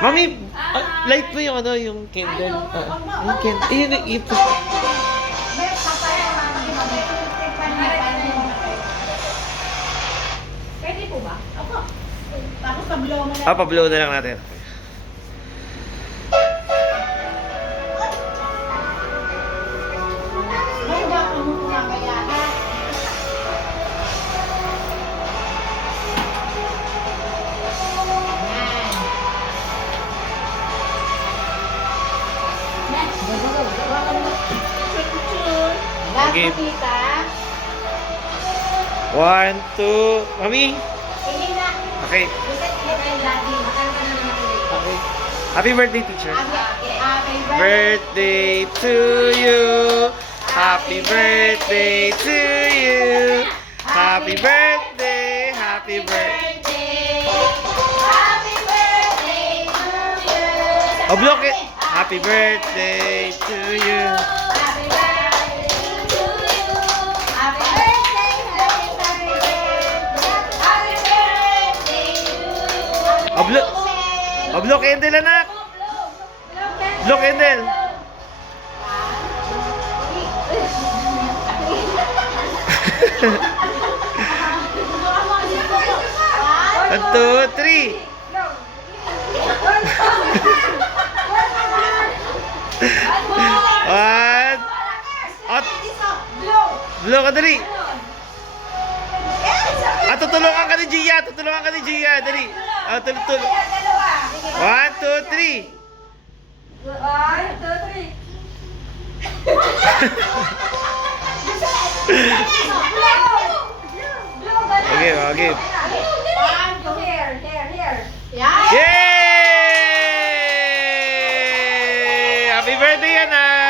Mami, light mo yung ano, yung candle. Yung candle. Yung ipos. Pwede po ba? Opo. Tapos pablow mo na. Pablow na lang natin. Okay. Okay. 1, 2, Mami. Okay. Okay. Happy birthday, teacher. Birthday to you. Happy birthday to you. Happy birthday. Happy birthday. Oh, block it. Happy birthday to you. Blow candle, anak. Blow candle. One, two, three. One. Blow ka, dali. Tutulungan ka ni Gia. Tutulungan ka ni Gia. Dali. Tulog. 1, 2, 3. 1, 2, 3. Okay, okay. Here. Yay! Happy birthday, anak!